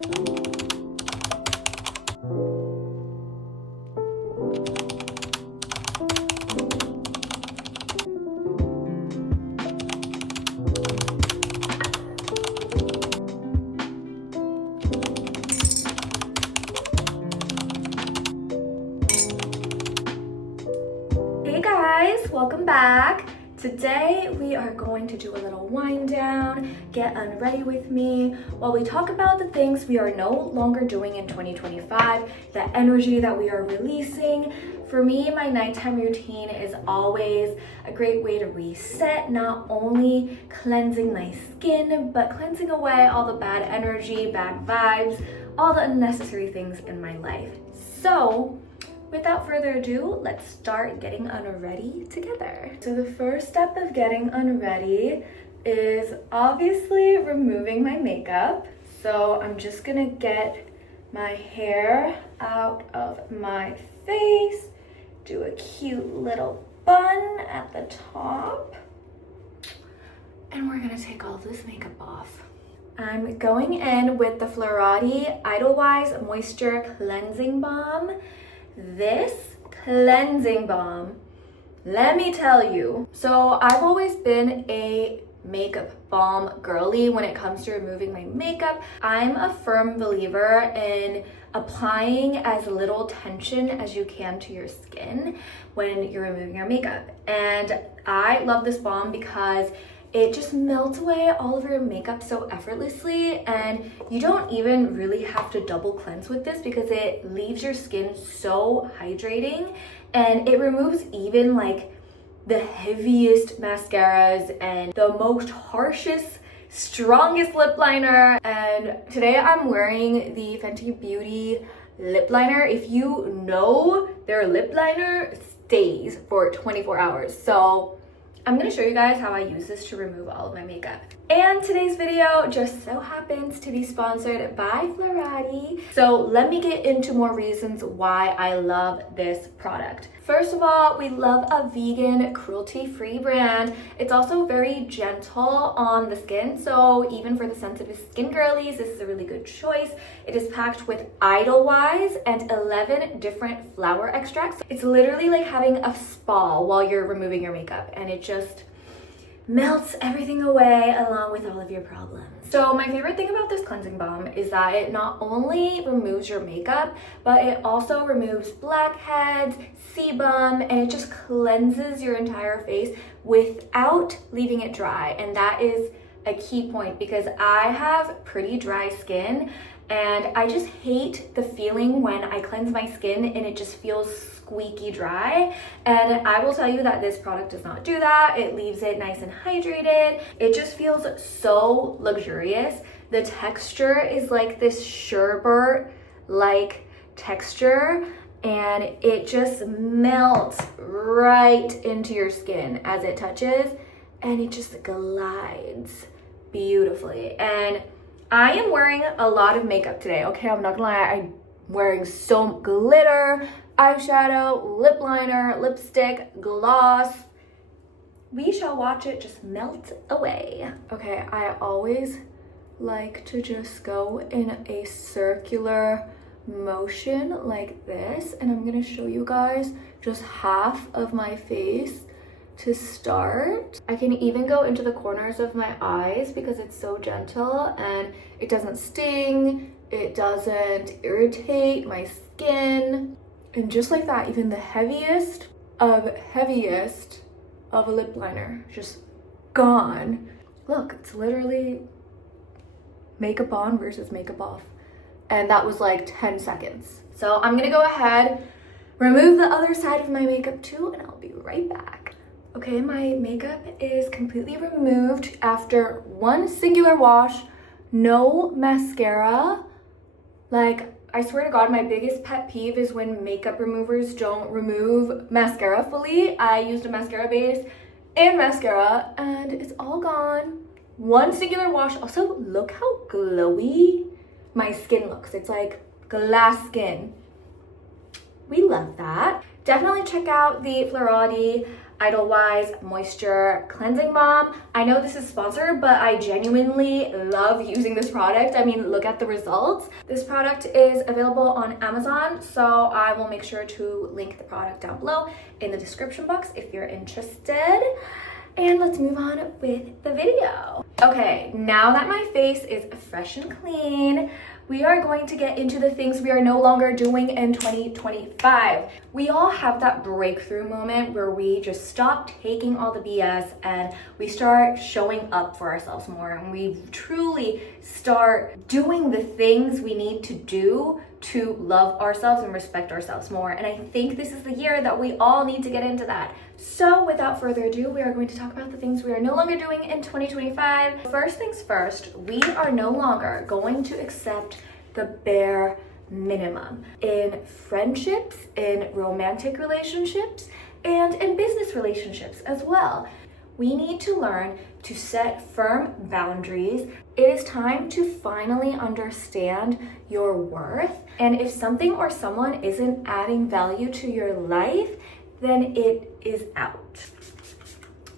Hey guys, welcome back. Today we are going to do a little wind down, get unready with me while we talk about the things we are no longer doing in 2025, the energy that we are releasing. For me, my nighttime routine is always a great way to reset, not only cleansing my skin, but cleansing away all the bad energy, bad vibes, all the unnecessary things in my life. So, without further ado, let's start getting unready together. So the first step of getting unready is obviously removing my makeup. So I'm just gonna get my hair out of my face, do a cute little bun at the top, and we're gonna take all of this makeup off. I'm going in with the Florati Idolwise Moisture Cleansing Balm. This cleansing balm, let me tell you. So I've always been a makeup balm girly when it comes to removing my makeup. I'm a firm believer in applying as little tension as you can to your skin when you're removing your makeup. And I love this balm because it just melts away all of your makeup so effortlessly, and you don't even really have to double cleanse with this because it leaves your skin so hydrating, and it removes even like the heaviest mascaras and the most harshest, strongest lip liner. And today I'm wearing the Fenty Beauty lip liner. If you know, their lip liner stays for 24 hours. So I'm gonna show you guys how I use this to remove all of my makeup. And today's video just so happens to be sponsored by Florati. So let me get into more reasons why I love this product. First of all, we love a vegan, cruelty-free brand. It's also very gentle on the skin, so even for the sensitive skin girlies, this is a really good choice. It is packed with Idolwise and 11 different flower extracts. It's literally like having a spa while you're removing your makeup, and it just melts everything away along with all of your problems. So my favorite thing about this cleansing balm is that it not only removes your makeup, but it also removes blackheads, sebum, and it just cleanses your entire face without leaving it dry. And that is a key point because I have pretty dry skin, and I just hate the feeling when I cleanse my skin and it just feels squeaky dry. And I will tell you that this product does not do that. It leaves it nice and hydrated. It just feels so luxurious. The texture is like this sherbet-like texture, and it just melts right into your skin as it touches, and it just glides beautifully. And I am wearing a lot of makeup today, okay? I'm not gonna lie, I'm wearing so glitter, eyeshadow, lip liner, lipstick, gloss. We shall watch it just melt away. Okay, I always like to just go in a circular motion like this, and I'm gonna show you guys just half of my face to start. I can even go into the corners of my eyes because it's so gentle and it doesn't sting, it doesn't irritate my skin. And just like that, even the heaviest of a lip liner just gone. Look, it's literally makeup on versus makeup off. And that was like 10 seconds. So I'm gonna go ahead, remove the other side of my makeup too, and I'll be right back. Okay, my makeup is completely removed after one singular wash, no mascara. Like, I swear to God, my biggest pet peeve is when makeup removers don't remove mascara fully. I used a mascara base and mascara, and it's all gone. One singular wash. Also, look how glowy my skin looks. It's like glass skin. We love that. Definitely check out the Florati Idlewise Moisture Cleansing Balm. I know this is sponsored, but I genuinely love using this product. I mean, look at the results. This product is available on Amazon, so I will make sure to link the product down below in the description box if you're interested. And let's move on with the video. Okay, now that my face is fresh and clean, we are going to get into the things we are no longer doing in 2025. We all have that breakthrough moment where we just stop taking all the BS and we start showing up for ourselves more, and we truly start doing the things we need to do to love ourselves and respect ourselves more. And I think this is the year that we all need to get into that. So without further ado, we are going to talk about the things we are no longer doing in 2025. First things first, we are no longer going to accept the bare minimum in friendships, in romantic relationships, and in business relationships as well. We need to learn to set firm boundaries. It is time to finally understand your worth. And if something or someone isn't adding value to your life, then it is out.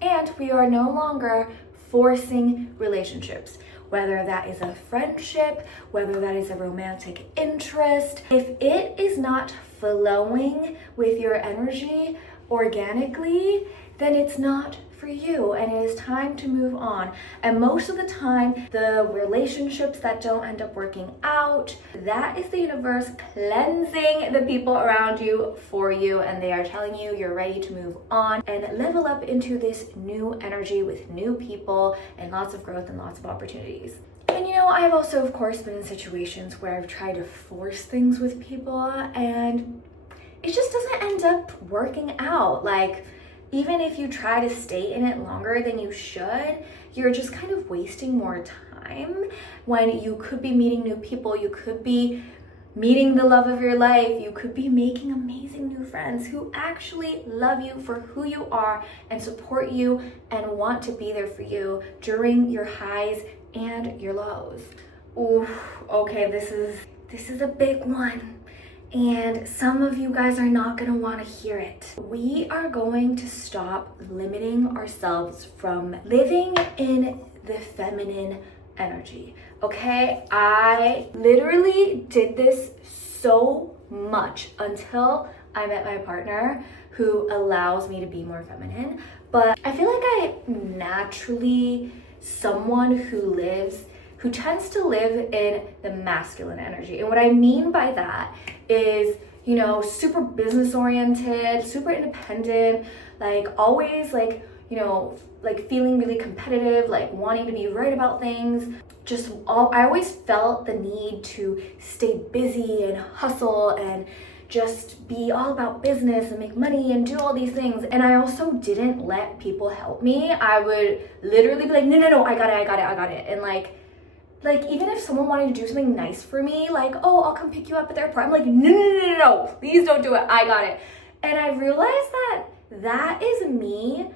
And we are no longer forcing relationships, whether that is a friendship, whether that is a romantic interest. If it is not flowing with your energy organically, then it's not for you, and it is time to move on. And most of the time, the relationships that don't end up working out, that is the universe cleansing the people around you for you, and they are telling you you're ready to move on and level up into this new energy with new people and lots of growth and lots of opportunities. And you know, I've also of course been in situations where I've tried to force things with people and it just doesn't end up working out. Like, even if you try to stay in it longer than you should, you're just kind of wasting more time when you could be meeting new people, you could be meeting the love of your life, you could be making amazing new friends who actually love you for who you are and support you and want to be there for you during your highs and your lows. Ooh, okay, this is a big one. And some of you guys are not gonna wanna hear it. We are going to stop limiting ourselves from living in the feminine energy, okay? I literally did this so much until I met my partner who allows me to be more feminine. But I feel like I'm naturally someone who tends to live in the masculine energy. And what I mean by that is, you know, super business oriented, super independent, like always like, you know, like feeling really competitive, like wanting to be right about things. I always felt the need to stay busy and hustle and just be all about business and make money and do all these things. And I also didn't let people help me. I would literally be like, no, I got it. And like even if someone wanted to do something nice for me, like, oh, I'll come pick you up at the airport, I'm like, no, please don't do it, I got it. And I realized that is me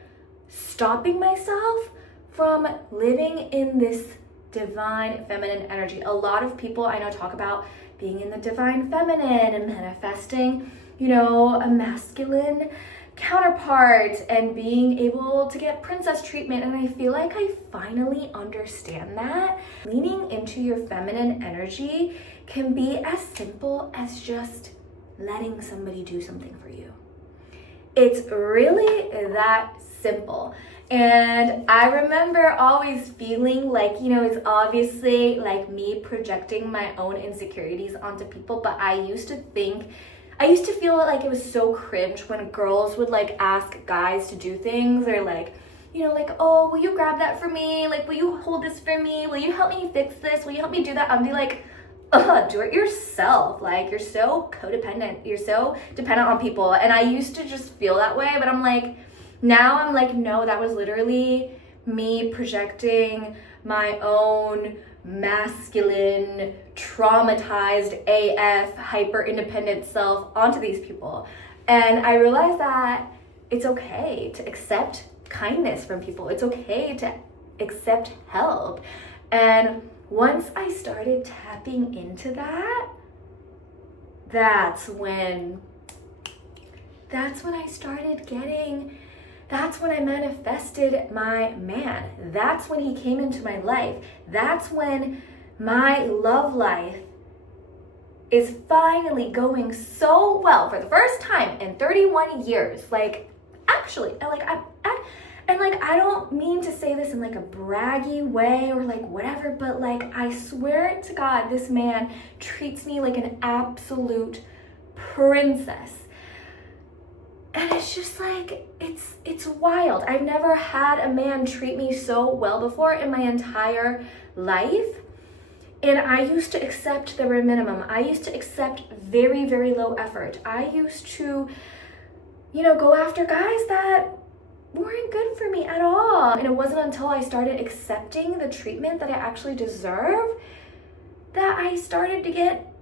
stopping myself from living in this divine feminine energy. A lot of people I know talk about being in the divine feminine and manifesting, you know, a masculine counterpart and being able to get princess treatment. And I feel like I finally understand that leaning into your feminine energy can be as simple as just letting somebody do something for you. It's really that simple. And I remember always feeling like, you know, it's obviously like me projecting my own insecurities onto people, but I used to feel like it was so cringe when girls would like ask guys to do things, or like, you know, like, oh, will you grab that for me? Like, will you hold this for me? Will you help me fix this? Will you help me do that? I'd be like, do it yourself. Like, you're so codependent. You're so dependent on people. And I used to just feel that way, but now I'm like, no, that was literally me projecting my own masculine, traumatized AF, hyper independent self onto these people. And I realized that it's okay to accept kindness from people. It's okay to accept help. And once I started tapping into that, that's when I started getting that's when I manifested my man. That's when he came into my life. That's when my love life is finally going so well for the first time in 31 years. Like, actually, I don't mean to say this in like a braggy way or like whatever, but like, I swear to God, this man treats me like an absolute princess. And it's just like, it's wild. I've never had a man treat me so well before in my entire life. And I used to accept the bare minimum. I used to accept very, very low effort. I used to, go after guys that weren't good for me at all. And it wasn't until I started accepting the treatment that I actually deserve that I started to get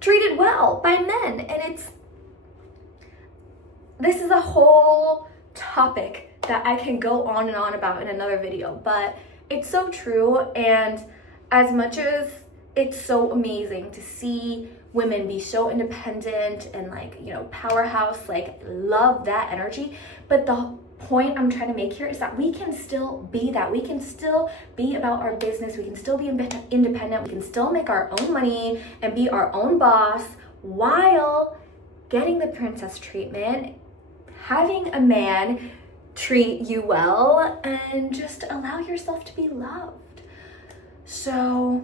treated well by men. And this is a whole topic that I can go on and on about in another video, but it's so true. And as much as it's so amazing to see women be so independent and powerhouse, love that energy, but the point I'm trying to make here is that we can still be that. We can still be about our business. We can still be independent. We can still make our own money and be our own boss while getting the princess treatment, having a man treat you well, and just allow yourself to be loved. So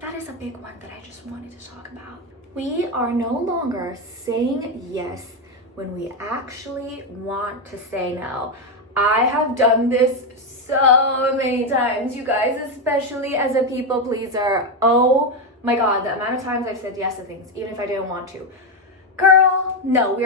that is a big one that I just wanted to talk about. We are no longer saying yes when we actually want to say no. I have done this so many times, you guys, especially as a people pleaser. Oh my God, the amount of times I've said yes to things, even if I didn't want to. Girl, no, we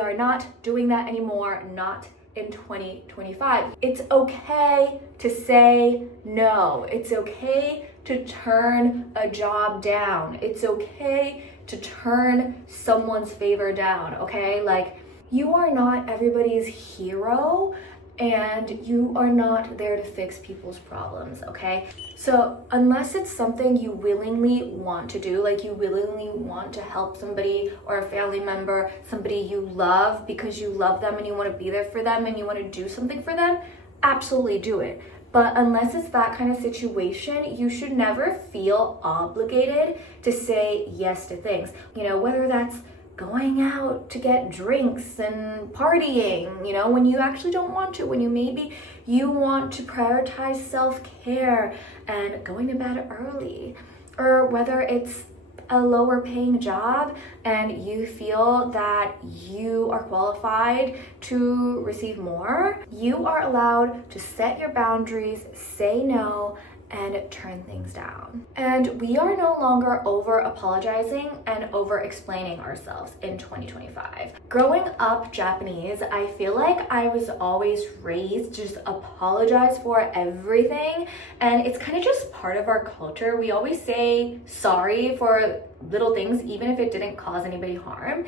are not doing that anymore. Not in 2025. It's okay to say no. It's okay to turn a job down. It's okay to turn someone's favor down, okay? Like, you are not everybody's hero, and you are not there to fix people's problems, okay? So unless it's something you willingly want to do, like you willingly want to help somebody or a family member, somebody you love because you love them and you want to be there for them and you want to do something for them, absolutely do it. But unless it's that kind of situation, you should never feel obligated to say yes to things. Whether that's going out to get drinks and partying, when you actually don't want to, when you want to prioritize self-care and going to bed early, or whether it's a lower paying job and you feel that you are qualified to receive more, you are allowed to set your boundaries, say no, and turn things down. And we are no longer over apologizing and over explaining ourselves in 2025. Growing up Japanese, I feel like I was always raised to just apologize for everything, and it's kind of just part of our culture. We always say sorry for little things, even if it didn't cause anybody harm.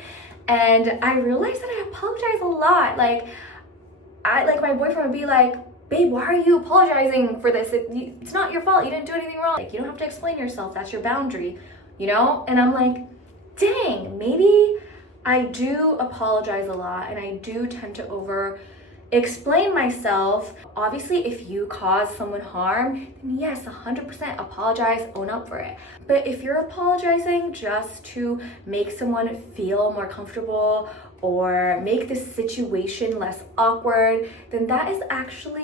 And I realized that I apologize a lot. My boyfriend would be like, babe, why are you apologizing for this? It's not your fault. You didn't do anything wrong. You don't have to explain yourself. That's your boundary, And I'm like, dang, maybe I do apologize a lot and I do tend to over explain myself. Obviously, if you cause someone harm, then yes, 100% apologize, own up for it. But if you're apologizing just to make someone feel more comfortable or make the situation less awkward, then that is actually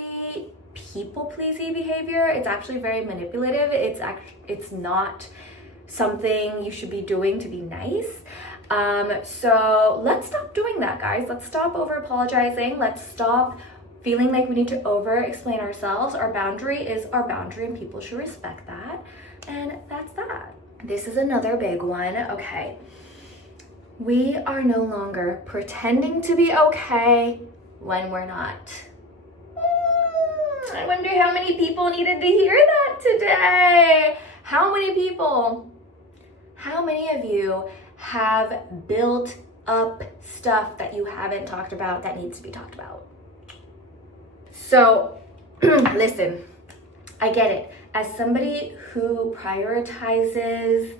people-pleasing behavior. It's actually very manipulative. It's not something you should be doing to be nice. So let's stop doing that, guys. Let's stop over apologizing. Let's stop feeling like we need to over explain ourselves. Our boundary is our boundary and people should respect that. And that's that. This is another big one. Okay. We are no longer pretending to be okay when we're not. I wonder how many people needed to hear that today. How many people? How many of you have built up stuff that you haven't talked about that needs to be talked about? So, listen, I get it. As somebody who prioritizes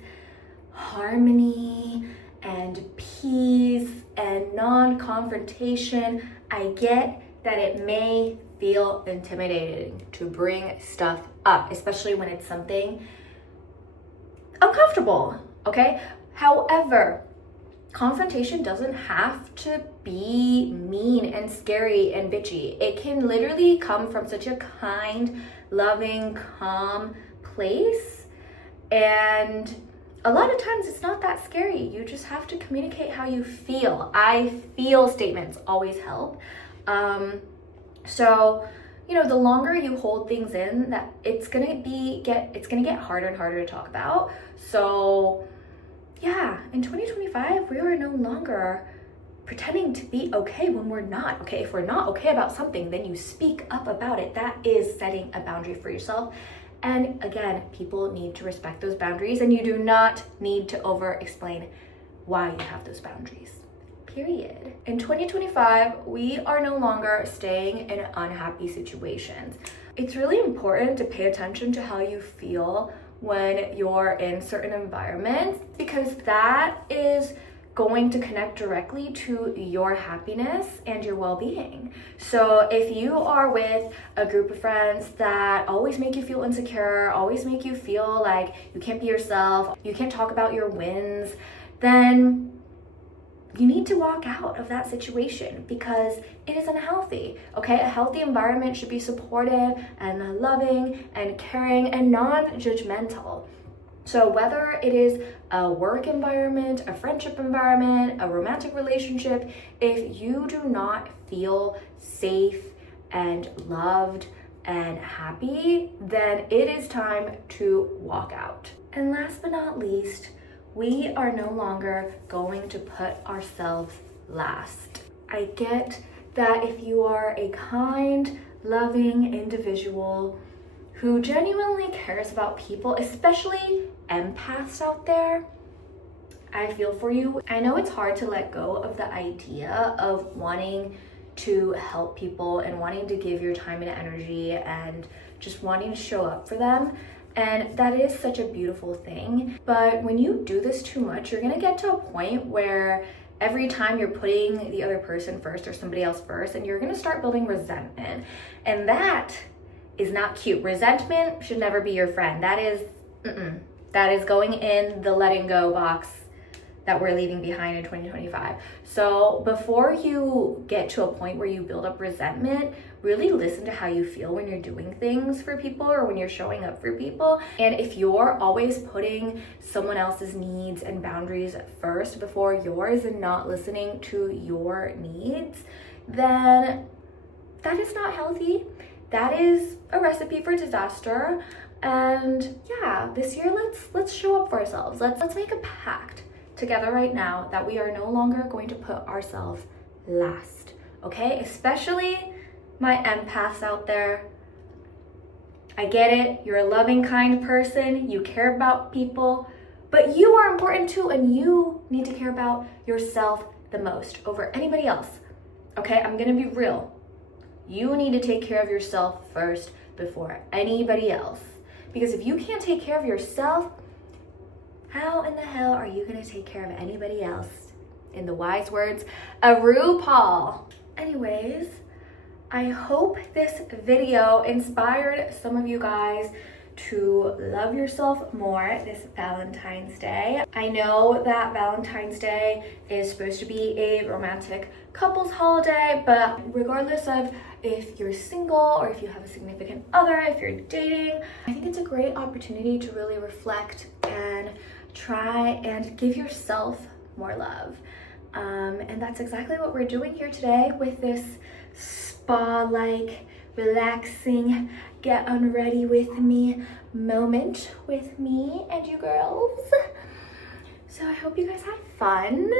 harmony and peace and non-confrontation, I get that it may feel intimidating to bring stuff up, especially when it's something uncomfortable, okay? However, confrontation doesn't have to be mean and scary and bitchy. It can literally come from such a kind, loving, calm place. And a lot of times it's not that scary. You just have to communicate how you feel. I feel statements always help. So, you know, the longer you hold things in, that it's gonna get harder and harder to talk about. So yeah, in 2025, we are no longer pretending to be okay when we're not, okay? If we're not okay about something, then you speak up about it. That is setting a boundary for yourself. And again, people need to respect those boundaries, and you do not need to over-explain why you have those boundaries, period. In 2025, we are no longer staying in unhappy situations. It's really important to pay attention to how you feel when you're in certain environments, because that is going to connect directly to your happiness and your well-being. So if you are with a group of friends that always make you feel insecure, always make you feel like you can't be yourself, you can't talk about your wins, then you need to walk out of that situation because it is unhealthy, okay? A healthy environment should be supportive and loving and caring and non-judgmental. So whether it is a work environment, a friendship environment, a romantic relationship, if you do not feel safe and loved and happy, then it is time to walk out. And last but not least, we are no longer going to put ourselves last. I get that if you are a kind, loving individual who genuinely cares about people, especially empaths out there, I feel for you. I know it's hard to let go of the idea of wanting to help people and wanting to give your time and energy and just wanting to show up for them. And that is such a beautiful thing. But when you do this too much, you're gonna get to a point where every time you're putting the other person first or somebody else first, and you're gonna start building resentment. And that is not cute. Resentment should never be your friend. That is going in the letting go box that we're leaving behind in 2025. So before you get to a point where you build up resentment, really listen to how you feel when you're doing things for people or when you're showing up for people. And if you're always putting someone else's needs and boundaries first before yours and not listening to your needs, then that is not healthy. That is a recipe for disaster. And yeah, this year let's show up for ourselves. Let's make a pact together right now that we are no longer going to put ourselves last, okay? Especially my empaths out there. I get it, you're a loving, kind person, you care about people, but you are important too, and you need to care about yourself the most over anybody else, okay? I'm gonna be real. You need to take care of yourself first before anybody else. Because if you can't take care of yourself, how in the hell are you gonna take care of anybody else? In the wise words of RuPaul. Anyways, I hope this video inspired some of you guys to love yourself more this Valentine's Day. I know that Valentine's Day is supposed to be a romantic couples holiday, but regardless of if you're single or if you have a significant other, if you're dating, I think it's a great opportunity to really reflect and try and give yourself more love. And that's exactly what we're doing here today with this spa-like, relaxing, get unready with me moment with me and you girls. So I hope you guys had fun,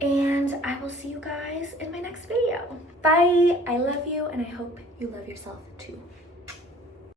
and I will see you guys in my next video. Bye. I love you, and I hope you love yourself too.